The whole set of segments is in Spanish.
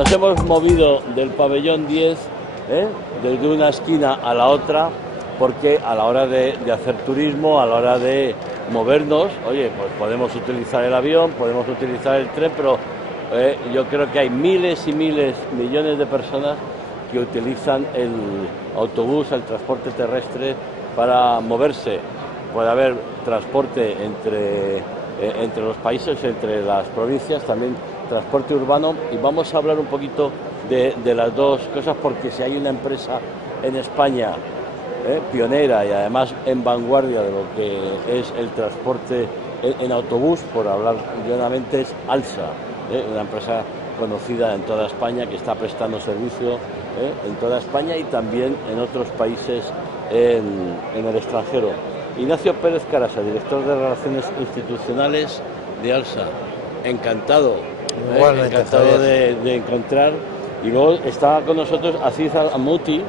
Nos hemos movido del pabellón 10, desde una esquina a la otra, porque a la hora de hacer turismo, a la hora de movernos, oye, pues podemos utilizar el avión, podemos utilizar el tren, pero yo creo que hay miles y miles, millones de personas que utilizan el autobús, el transporte terrestre para moverse. Puede haber transporte entre los países, entre las provincias, también transporte urbano, y vamos a hablar un poquito de las dos cosas, porque si hay una empresa en España pionera y además en vanguardia de lo que es el transporte en autobús, por hablar llanamente, es ALSA, una empresa conocida en toda España, que está prestando servicio en toda España y también en otros países en el extranjero. Ignacio Pérez Carasa, director de Relaciones Institucionales de ALSA. Encantado, encantado de encontrar. Y luego estaba con nosotros Aziz Al-Amouti,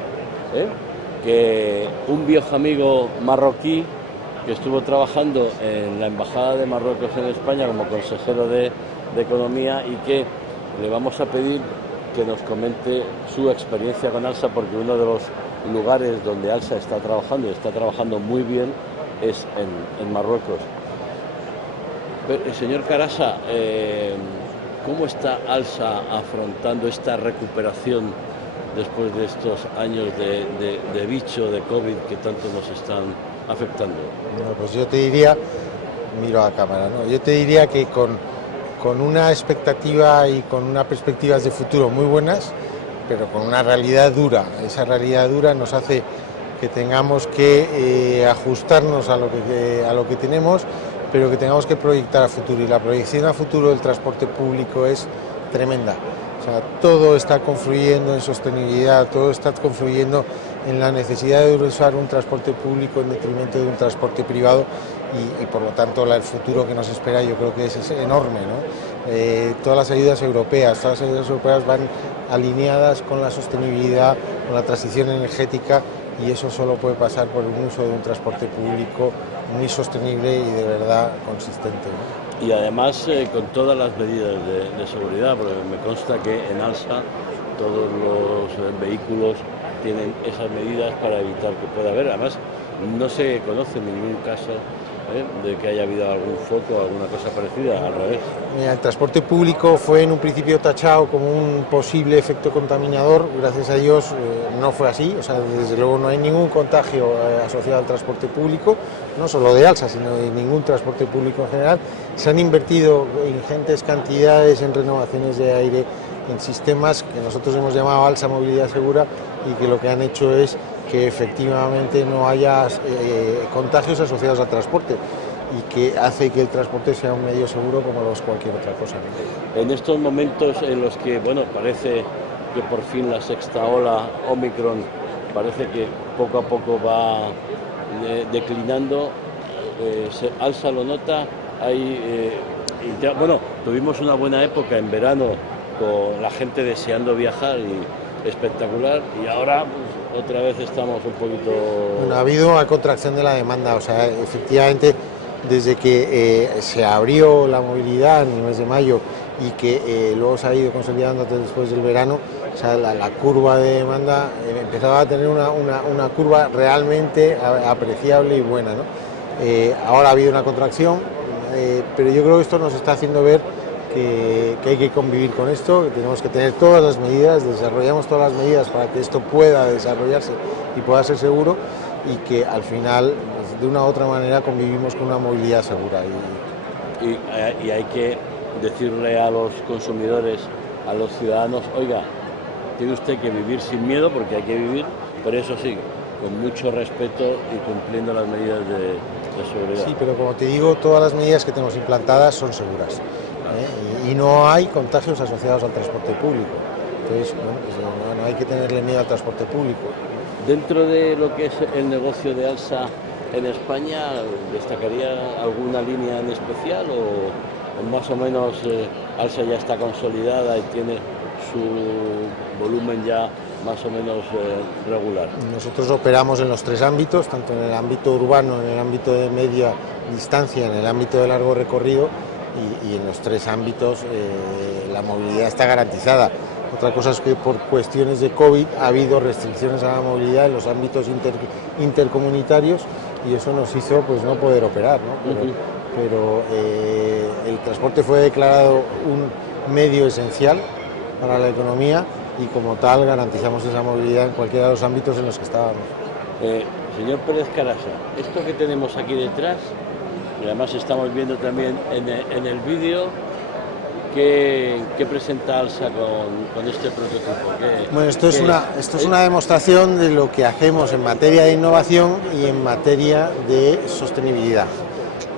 que un viejo amigo marroquí que estuvo trabajando en la Embajada de Marruecos en España como consejero de Economía, y que le vamos a pedir que nos comente su experiencia con ALSA, porque uno de los lugares donde ALSA está trabajando muy bien, es en Marruecos. Señor Carasa, ¿cómo está ALSA afrontando esta recuperación después de estos años de bicho, de COVID, que tanto nos están afectando? Bueno, pues yo te diría, miro a cámara, ¿no? Yo te diría que con una expectativa y con unas perspectivas de futuro muy buenas, pero con una realidad dura. Esa realidad dura nos hace que tengamos que ajustarnos a lo que tenemos, pero que tengamos que proyectar a futuro, y la proyección a futuro del transporte público es tremenda. O sea, todo está confluyendo en sostenibilidad, todo está confluyendo en la necesidad de usar un transporte público en detrimento de un transporte privado, y por lo tanto el futuro que nos espera yo creo que es enorme, ¿no? Todas las ayudas europeas van alineadas con la sostenibilidad, con la transición energética, y eso solo puede pasar por el uso de un transporte público muy sostenible y de verdad consistente, ¿no? Y además con todas las medidas de seguridad, porque me consta que en ALSA todos los vehículos tienen esas medidas para evitar que pueda haber. Además, no se conoce ningún caso de que haya habido algún foco o alguna cosa parecida, al revés. Mira, el transporte público fue en un principio tachado como un posible efecto contaminador. Gracias a Dios no fue así. O sea, desde luego no hay ningún contagio asociado al transporte público, no solo de ALSA, sino de ningún transporte público en general. Se han invertido ingentes cantidades en renovaciones de aire, en sistemas que nosotros hemos llamado ALSA Movilidad Segura, y que lo que han hecho es que efectivamente no haya contagios asociados al transporte, y que hace que el transporte sea un medio seguro como cualquier otra cosa. En estos momentos en los que, bueno, parece que por fin la sexta ola Omicron parece que poco a poco va declinando, ALSA lo nota, bueno, tuvimos una buena época en verano con la gente deseando viajar y espectacular, y ahora pues, otra vez estamos un poquito... Bueno, ha habido una contracción de la demanda, o sea, efectivamente, desde que se abrió la movilidad en el mes de mayo y que luego se ha ido consolidando después del verano, o sea, la curva de demanda empezaba a tener una curva realmente apreciable y buena, ¿no? Ahora ha habido una contracción, pero yo creo que esto nos está haciendo ver que hay que convivir con esto, que tenemos que tener todas las medidas, desarrollamos todas las medidas para que esto pueda desarrollarse y pueda ser seguro, y que al final, de una u otra manera, convivimos con una movilidad segura. Y hay que decirle a los consumidores, a los ciudadanos, oiga, tiene usted que vivir sin miedo, porque hay que vivir, pero eso sí, con mucho respeto y cumpliendo las medidas de seguridad. Sí, pero como te digo, todas las medidas que tenemos implantadas son seguras, y no hay contagios asociados al transporte público. Entonces, bueno, pues no hay que tenerle miedo al transporte público. Dentro de lo que es el negocio de ALSA en España, ¿destacaría alguna línea en especial o más o menos ALSA ya está consolidada y tiene su volumen ya más o menos regular? Nosotros operamos en los tres ámbitos, tanto en el ámbito urbano, en el ámbito de media distancia, en el ámbito de largo recorrido, y en los tres ámbitos la movilidad está garantizada. Otra cosa es que por cuestiones de COVID ha habido restricciones a la movilidad en los ámbitos intercomunitarios y eso nos hizo pues no poder operar, ¿no? Pero el transporte fue declarado un medio esencial para la economía y como tal garantizamos esa movilidad en cualquiera de los ámbitos en los que estábamos. Señor Pérez Carasa, esto que tenemos aquí detrás, y además estamos viendo también en el vídeo, ¿qué presenta ALSA con este prototipo? Bueno, esto es una demostración de lo que hacemos en materia de innovación y en materia de sostenibilidad.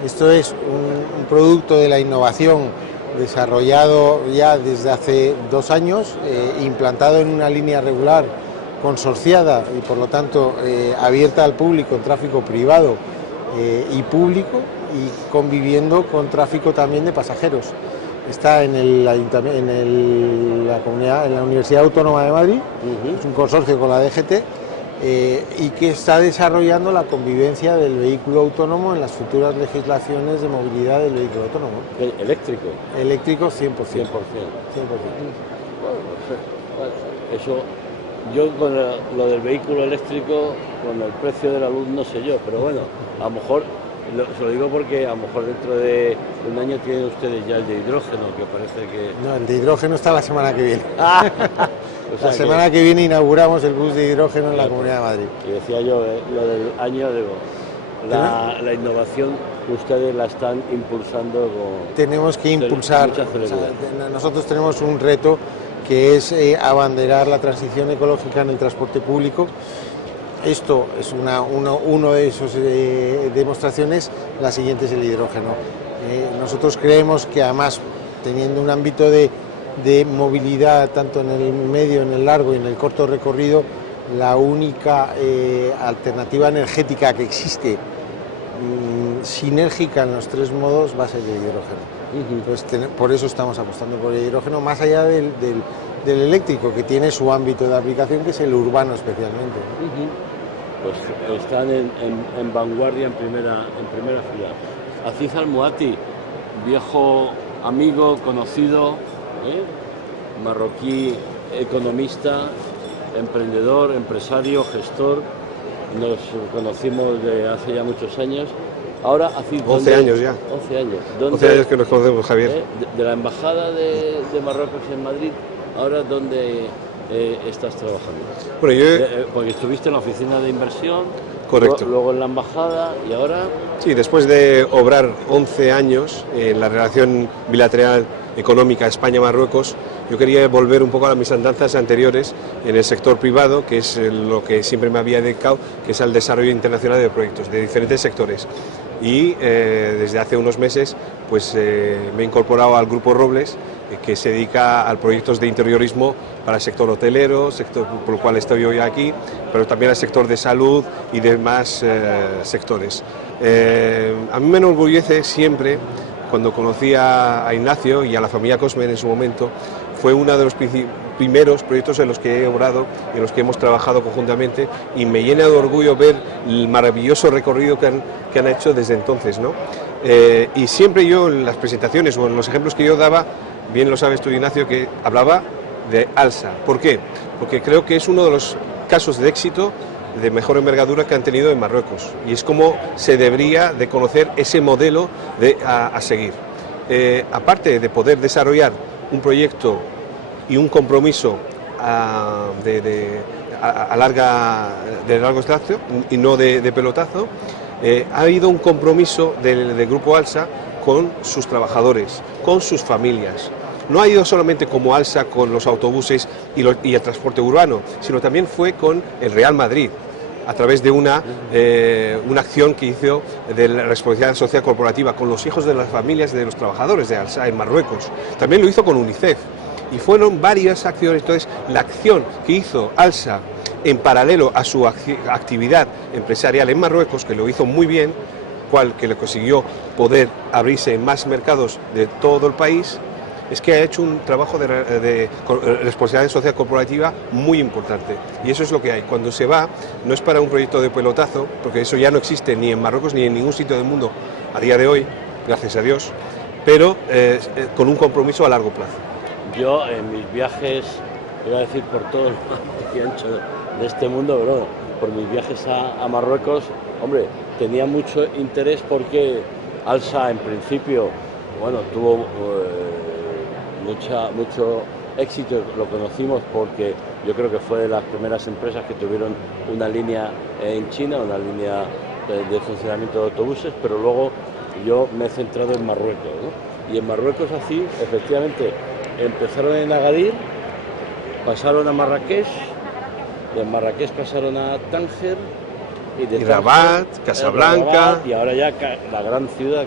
Esto es un producto de la innovación desarrollado ya desde hace 2 años, implantado en una línea regular consorciada y por lo tanto abierta al público en tráfico privado y público y conviviendo con tráfico también de pasajeros. Está en la Universidad Autónoma de Madrid, es un consorcio con la DGT y que está desarrollando la convivencia del vehículo autónomo en las futuras legislaciones de movilidad del vehículo autónomo. ¿Eléctrico? Eléctrico 100%. 100%. Bueno, eso, yo con lo del vehículo eléctrico, con el precio de la luz no sé yo, pero bueno, a lo mejor, se lo digo porque a lo mejor dentro de un año tienen ustedes ya el de hidrógeno, que parece que... No, el de hidrógeno está la semana que viene. O sea, la semana que viene inauguramos el bus de hidrógeno en la Comunidad de Madrid. Y decía yo, lo del año, digo, la innovación ustedes la están impulsando con... Tenemos que impulsar, nosotros tenemos un reto que es abanderar la transición ecológica en el transporte público. Esto es uno de esos demostraciones, la siguiente es el hidrógeno. Nosotros creemos que además, teniendo un ámbito de movilidad tanto en el medio, en el largo y en el corto recorrido, la única alternativa energética que existe sinérgica en los 3 modos va a ser el hidrógeno. Entonces, por eso estamos apostando por el hidrógeno, más allá del eléctrico, que tiene su ámbito de aplicación, que es el urbano especialmente. Pues están en vanguardia, en primera fila. Aziz Al-Muati, viejo amigo, conocido, marroquí, economista, emprendedor, empresario, gestor. Nos conocimos de hace ya muchos años. Ahora, Aziz, 11 años ya. 11 años. 11 años que nos conocemos, Javier. De la Embajada de Marruecos en Madrid, ahora, ¿dónde estás trabajando? Bueno, yo... porque estuviste en la oficina de inversión, correcto. Luego en la embajada y ahora... Sí, después de obrar 11 años en la relación bilateral económica España-Marruecos, yo quería volver un poco a mis andanzas anteriores en el sector privado, que es lo que siempre me había dedicado, que es al desarrollo internacional de proyectos de diferentes sectores. Y desde hace unos meses pues me he incorporado al Grupo Robles, que se dedica a proyectos de interiorismo para el sector hotelero, sector por el cual estoy hoy aquí, pero también al sector de salud y demás sectores. A mí me enorgullece siempre, cuando conocí a Ignacio y a la familia Cosmen en su momento, fue uno de los primeros proyectos en los que he obrado, en los que hemos trabajado conjuntamente, y me llena de orgullo ver el maravilloso recorrido que han hecho desde entonces, ¿no? Y siempre yo en las presentaciones o en los ejemplos que yo daba, bien lo sabes tú, Ignacio, que hablaba de ALSA. ¿Por qué? Porque creo que es uno de los casos de éxito de mejor envergadura que han tenido en Marruecos, y es como se debería de conocer ese modelo a seguir. Aparte de poder desarrollar un proyecto y un compromiso de largo plazo y no de pelotazo, ha habido un compromiso del Grupo ALSA con sus trabajadores, con sus familias. No ha ido solamente como ALSA con los autobuses y el transporte urbano, sino también fue con el Real Madrid, a través de una acción que hizo de la responsabilidad social corporativa con los hijos de las familias de los trabajadores de ALSA en Marruecos. También lo hizo con UNICEF. Y fueron varias acciones. Entonces, la acción que hizo ALSA en paralelo a su actividad empresarial en Marruecos, que lo hizo muy bien, que le consiguió poder abrirse en más mercados de todo el país, es que ha hecho un trabajo de responsabilidad social corporativa muy importante. Y eso es lo que hay. Cuando se va, no es para un proyecto de pelotazo, porque eso ya no existe ni en Marruecos ni en ningún sitio del mundo a día de hoy, gracias a Dios, pero con un compromiso a largo plazo. Yo en mis viajes iba a decir por todo el largo y ancho de este mundo, pero bueno, por mis viajes a Marruecos, hombre, tenía mucho interés porque Alsa en principio, bueno, tuvo mucho éxito, lo conocimos porque yo creo que fue de las primeras empresas que tuvieron una línea en China, una línea de funcionamiento de autobuses, pero luego yo me he centrado en Marruecos, ¿no? Y en Marruecos así, efectivamente, empezaron en Agadir, pasaron a Marrakech, de Marrakech pasaron a Tánger, y Rabat, Casablanca, Rabat, y ahora ya la gran ciudad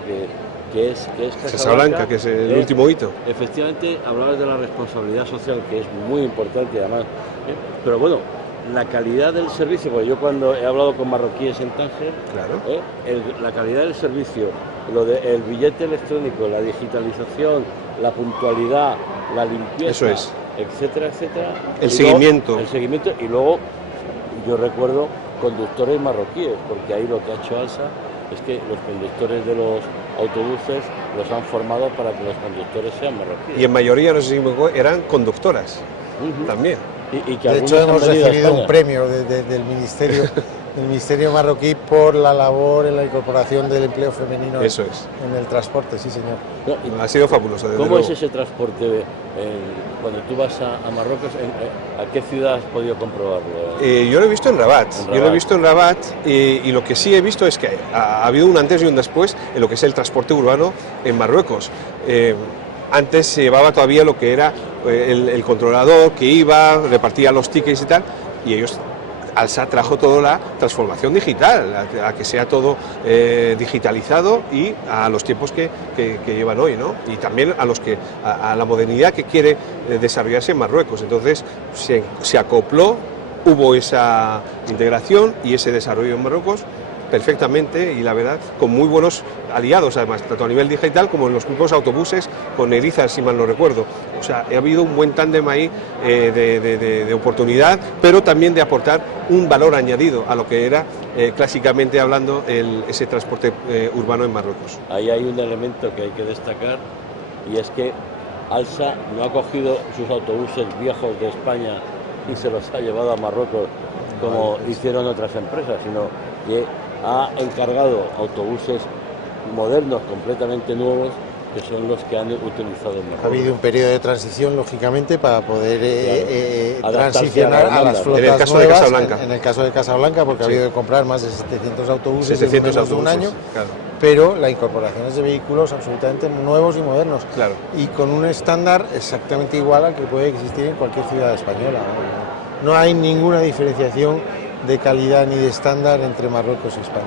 que es Casablanca, que es el último hito. Efectivamente, hablabas de la responsabilidad social, que es muy importante además, pero bueno, la calidad del servicio, porque yo cuando he hablado con marroquíes en Tánger, claro. La calidad del servicio, el billete electrónico, la digitalización, la puntualidad, la limpieza, eso es, etcétera, etcétera. El seguimiento, y luego yo recuerdo conductores marroquíes, porque ahí lo que ha hecho Alsa es que los conductores de los autobuses los han formado para que los conductores sean marroquíes. Y en mayoría, no sé si me acuerdo, eran conductoras también. Y que de hecho hemos recibido un premio del Ministerio marroquí por la labor en la incorporación del empleo femenino Eso es. En el transporte, sí señor. No, ha sido fabuloso. ¿Cómo es ese transporte? Cuando tú vas a Marruecos, ¿a qué ciudad has podido comprobarlo? Yo lo he visto en Rabat. Yo lo he visto en Rabat y lo que sí he visto es que ha habido un antes y un después en lo que es el transporte urbano en Marruecos. Antes se llevaba todavía lo que era el controlador que iba, repartía los tickets y tal, y ellos, Alsa trajo toda la transformación digital, a que sea todo digitalizado y a los tiempos que llevan hoy, ¿no? Y también a la modernidad que quiere desarrollarse en Marruecos. Entonces se acopló, hubo esa integración y ese desarrollo en Marruecos perfectamente, y la verdad con muy buenos aliados además, tanto a nivel digital como en los grupos autobuses con Eriza, si mal no recuerdo. O sea, ha habido un buen tándem ahí de oportunidad, pero también de aportar un valor añadido a lo que era clásicamente hablando ese transporte urbano en Marruecos. Ahí hay un elemento que hay que destacar, y es que Alsa no ha cogido sus autobuses viejos de España y se los ha llevado a Marruecos como hicieron otras empresas, sino que ha encargado autobuses modernos, completamente nuevos, que son los que han utilizado en Marruecos. Ha habido un periodo de transición, lógicamente, para poder transicionar a las flotas en el caso nuevas, de Casablanca. En el caso de Casablanca, porque ha habido que comprar más de 700 autobuses en menos de un año, claro. Pero la incorporación es de vehículos absolutamente nuevos y modernos, claro. Y con un estándar exactamente igual al que puede existir en cualquier ciudad española. No hay ninguna diferenciación de calidad ni de estándar entre Marruecos y España.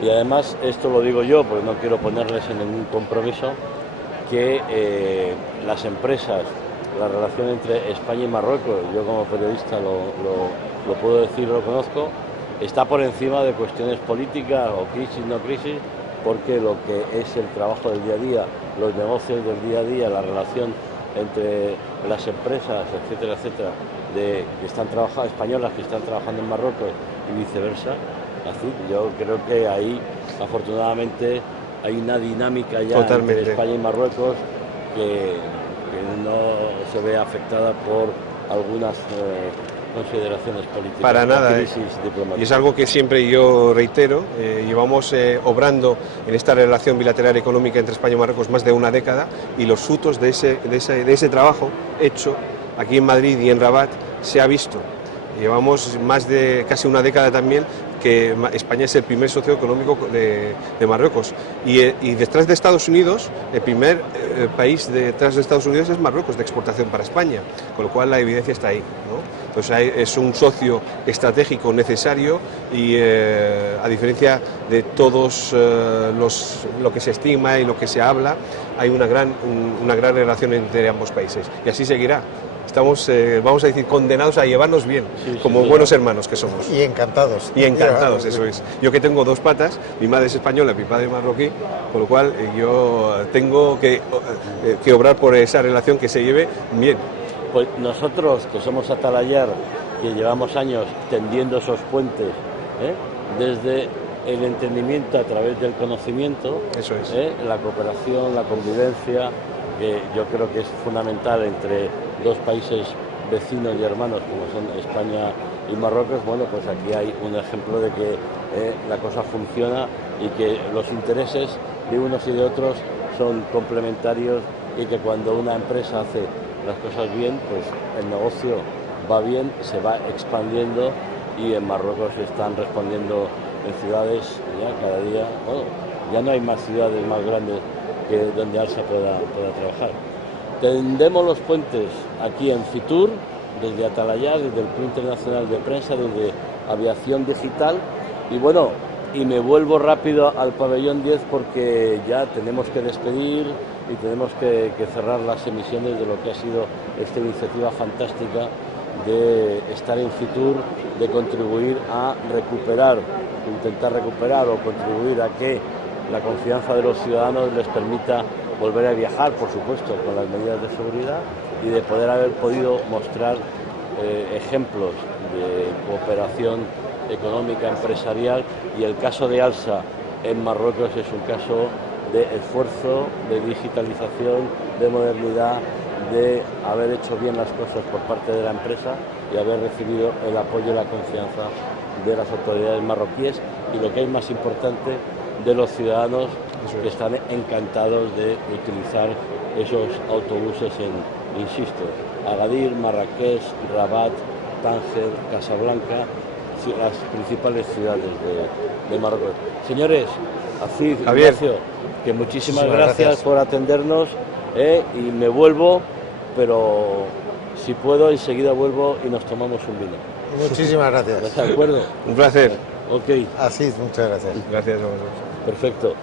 Y además, esto lo digo yo, porque no quiero ponerles en ningún compromiso, que las empresas, la relación entre España y Marruecos, yo como periodista lo puedo decir, lo conozco, está por encima de cuestiones políticas o crisis, no crisis, porque lo que es el trabajo del día a día, los negocios del día a día, la relación entre las empresas, etcétera, etcétera, que están trabajando, españolas que están trabajando en Marruecos y viceversa. Así, yo creo que ahí, afortunadamente, hay una dinámica ya entre España y Marruecos que no se ve afectada por algunas consideraciones políticas. Para nada, y es algo que siempre yo reitero, llevamos obrando en esta relación bilateral económica entre España y Marruecos más de una década, y los frutos de ese trabajo hecho aquí en Madrid y en Rabat se ha visto. Llevamos más de casi una década también que España es el primer socio económico de Marruecos, y detrás de Estados Unidos, el primer país detrás de Estados Unidos es Marruecos, de exportación para España, con lo cual la evidencia está ahí, ¿no? Entonces es un socio estratégico necesario, y a diferencia de todos lo que se estima y lo que se habla, hay una gran relación entre ambos países, y así seguirá. Estamos, vamos a decir, condenados a llevarnos bien, como buenos hermanos que somos. Y encantados. Y encantados, eso es. Yo que tengo dos patas, mi madre es española, mi padre es marroquí, con lo cual yo tengo que obrar por esa relación, que se lleve bien. Pues nosotros, que somos Atalayar, que llevamos años tendiendo esos puentes, desde el entendimiento a través del conocimiento, eso es. La cooperación, la convivencia, que yo creo que es fundamental entre dos países vecinos y hermanos como son España y Marruecos, bueno, pues aquí hay un ejemplo de que la cosa funciona y que los intereses de unos y de otros son complementarios y que cuando una empresa hace las cosas bien, pues el negocio va bien, se va expandiendo y en Marruecos están respondiendo en ciudades ya cada día, bueno, ya no hay más ciudades más grandes que donde Alsa pueda trabajar. Tendemos los puentes aquí en Fitur, desde Atalayá, desde el Club Internacional de Prensa, desde Aviación Digital y bueno, y me vuelvo rápido al pabellón 10 porque ya tenemos que despedir y tenemos que cerrar las emisiones de lo que ha sido esta iniciativa fantástica de estar en Fitur, de contribuir a recuperar, intentar recuperar o contribuir a que la confianza de los ciudadanos les permita volver a viajar, por supuesto, con las medidas de seguridad y de poder haber podido mostrar ejemplos de cooperación económica, empresarial, y el caso de Alsa en Marruecos es un caso de esfuerzo, de digitalización, de modernidad, de haber hecho bien las cosas por parte de la empresa y haber recibido el apoyo y la confianza de las autoridades marroquíes y, lo que es más importante, de los ciudadanos que están encantados de utilizar esos autobuses en, insisto, Agadir, Marrakech, Rabat, Tánger, Casablanca, las principales ciudades de Marruecos. Señores, Aziz, Ignacio, que muchísimas gracias por atendernos y me vuelvo, pero si puedo enseguida vuelvo y nos tomamos un vino. Muchísimas gracias. ¿De acuerdo? Un placer. Ok. Así, muchas gracias. Gracias a vosotros. Perfecto.